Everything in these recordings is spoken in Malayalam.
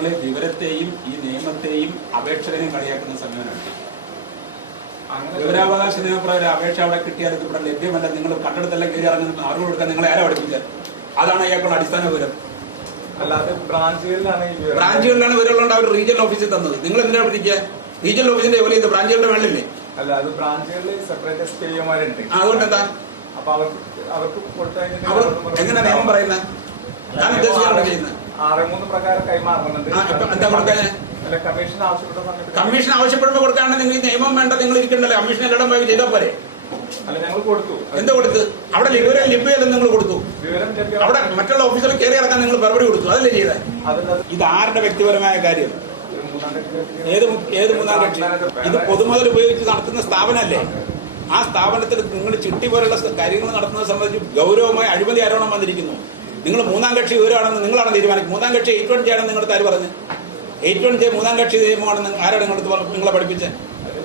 നിങ്ങൾ വിവരത്തെയും ഈ നിയമത്തെയും അപേക്ഷകനെയും കളിയാക്കുന്ന സമീപനമാണ്. വിവരാവകാശ നിയമപ്രകാരം അപേക്ഷ അവിടെ കിട്ടിയാൽ ഇത് ഇവിടെ ലഭ്യമല്ല, നിങ്ങൾ കണ്ടെടുത്തെല്ലാം കയറി ഇറങ്ങുന്ന അറിവ് കൊടുക്കാൻ നിങ്ങളെ ആരാ പഠിപ്പിച്ചത്? അതാണ് അയാൾക്കുള്ള അടിസ്ഥാന വിവരം. അല്ലാതെ ബ്രാഞ്ചുകളിലാണ് വിവരമുള്ളത്. അവർ റീജിയണൽ ഓഫീസിൽ തന്നത്. നിങ്ങൾ എന്തിനാ പഠിക്കുക? റീജിയണൽ ഓഫീസിന്റെ ജോലി ചെയ്ത് ബ്രാഞ്ചുകളുടെ മേളിലില്ലേ? അല്ല, അത് ബ്രാഞ്ചുകളിൽ സെപ്പറേറ്റ് SPIമാരുണ്ട്. അതുകൊണ്ട് എന്താ അപ്പൊ അവർക്ക് എങ്ങനെ നിയമം പറയുന്നത്? ഞാൻ ഉദ്ദേശിച്ചാണ് ചെയ്യുന്നത് 6(3) പ്രകാരം കൈമാറുന്നുണ്ട്. എന്താ കൊടുക്കാൻ? കമ്മീഷൻ ആവശ്യപ്പെടുമ്പോൾ കൊടുക്കാണ്ട് നിങ്ങൾ ഈ നിയമം വേണ്ട, നിങ്ങൾ ഇരിക്കണ്ടല്ലോ. കമ്മീഷൻ എല്ലായിടം പോയി ചെയ്താൽ പോരെ? അല്ല, ഞങ്ങൾ കൊടുത്തു. എന്ത് കൊടുത്ത്? അവിടെ വിവരം ലഭ്യമല്ലെന്ന് നിങ്ങൾ കൊടുത്തു. അവിടെ മറ്റുള്ള ഓഫീസിൽ കയറി ഇറക്കാൻ നിങ്ങൾ മറുപടി കൊടുത്തു. അതല്ലേ ചെയ്തത്? ഇത് ആരുടെ വ്യക്തിപരമായ കാര്യം? ഏത് മൂന്നാം കക്ഷി? ഇത് പൊതുമുതൽ ഉപയോഗിച്ച് നടത്തുന്ന സ്ഥാപനമല്ലേ? ആ സ്ഥാപനത്തിൽ നിങ്ങൾ ചിട്ടി പോലുള്ള കാര്യങ്ങൾ നടത്തുന്നത് സംബന്ധിച്ച് ഗൗരവമായ അഴിമതി ആരോപണം വന്നിരിക്കുന്നു. നിങ്ങൾ മൂന്നാം കക്ഷി വിവരമാണെന്ന് നിങ്ങളാണ് തീരുമാനിക്കുന്നത്. മൂന്നാം കക്ഷി 8-1 ചെയ്യണമെന്ന് നിങ്ങളുടെ ആര് പറഞ്ഞു? 8-1 മൂന്നാം കക്ഷി നിയമമാണെന്ന് ആരാണ് നിങ്ങളെ പഠിപ്പിച്ചത്?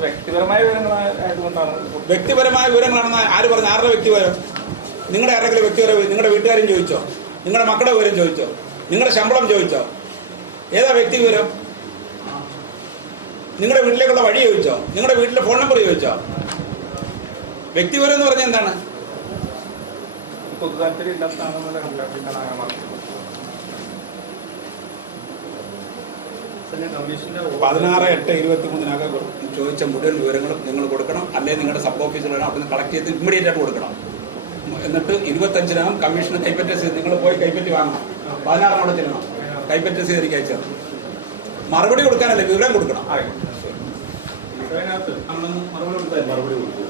വ്യക്തിപരമായ വിവരങ്ങളാണെന്ന് ആര് പറഞ്ഞു? ആരുടെ വ്യക്തിപരം? നിങ്ങളുടെ ആരെങ്കിലും വ്യക്തിപരം? നിങ്ങളുടെ വീട്ടുകാരും ചോദിച്ചോ? നിങ്ങളുടെ മക്കളുടെ വിവരം ചോദിച്ചോ? നിങ്ങളുടെ ശമ്പളം ചോദിച്ചോ? ഏതാ വ്യക്തി വിവരം? നിങ്ങളുടെ വീട്ടിലേക്കുള്ള വഴി ചോദിച്ചോ? നിങ്ങളുടെ വീട്ടിലെ ഫോൺ നമ്പർ ചോദിച്ചോ? വ്യക്തിപരം എന്ന് പറഞ്ഞാൽ എന്താണ്? പൊതു താല്പര്യം ഇല്ലാത്തതാണെന്നുള്ള 16/8/23 ചോദിച്ച മുഴുവൻ വിവരങ്ങളും നിങ്ങൾ കൊടുക്കണം. അല്ലെങ്കിൽ നിങ്ങളുടെ സബ് ഓഫീസിലാണ് അവിടെ നിന്ന് കളക്ട് ചെയ്ത് ഇമ്മീഡിയറ്റ് ആയിട്ട് കൊടുക്കണം. എന്നിട്ട് 25-ന് കമ്മീഷന് കൈപ്പറ്റ നിങ്ങൾ പോയി കൈപ്പറ്റി വാങ്ങണം. 16 അവിടെ ചെല്ലണം. കൈപ്പറ്റ എനിക്ക് അയച്ചത് മറുപടി കൊടുക്കാനല്ലേ, വിവരം കൊടുക്കണം. മറുപടി കൊടുക്കും.